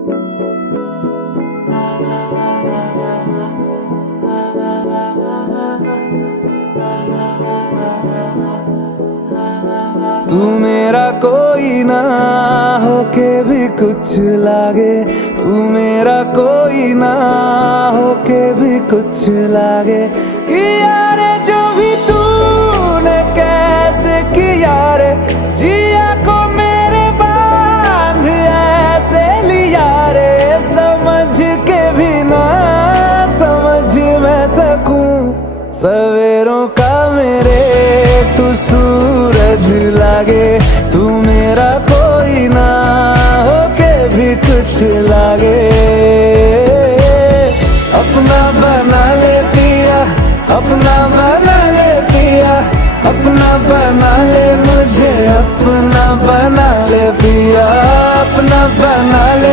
तू मेरा कोई ना होके भी कुछ लागे, तू मेरा कोई ना होके भी कुछ लागे। कि यारे जो भी तूने कैसे किया रे, जिया को मेरे बांध ऐसे लिया रे। समझ के भी ना समझ मैं सकूं सवेरों का मेरे तू सूरज लागे। तू मेरा कोई ना होके भी कुछ लागे। अपना बना ले पिया, अपना बना ले पिया, अपना बना ले मुझे, अपना बना ले पिया, अपना बना ले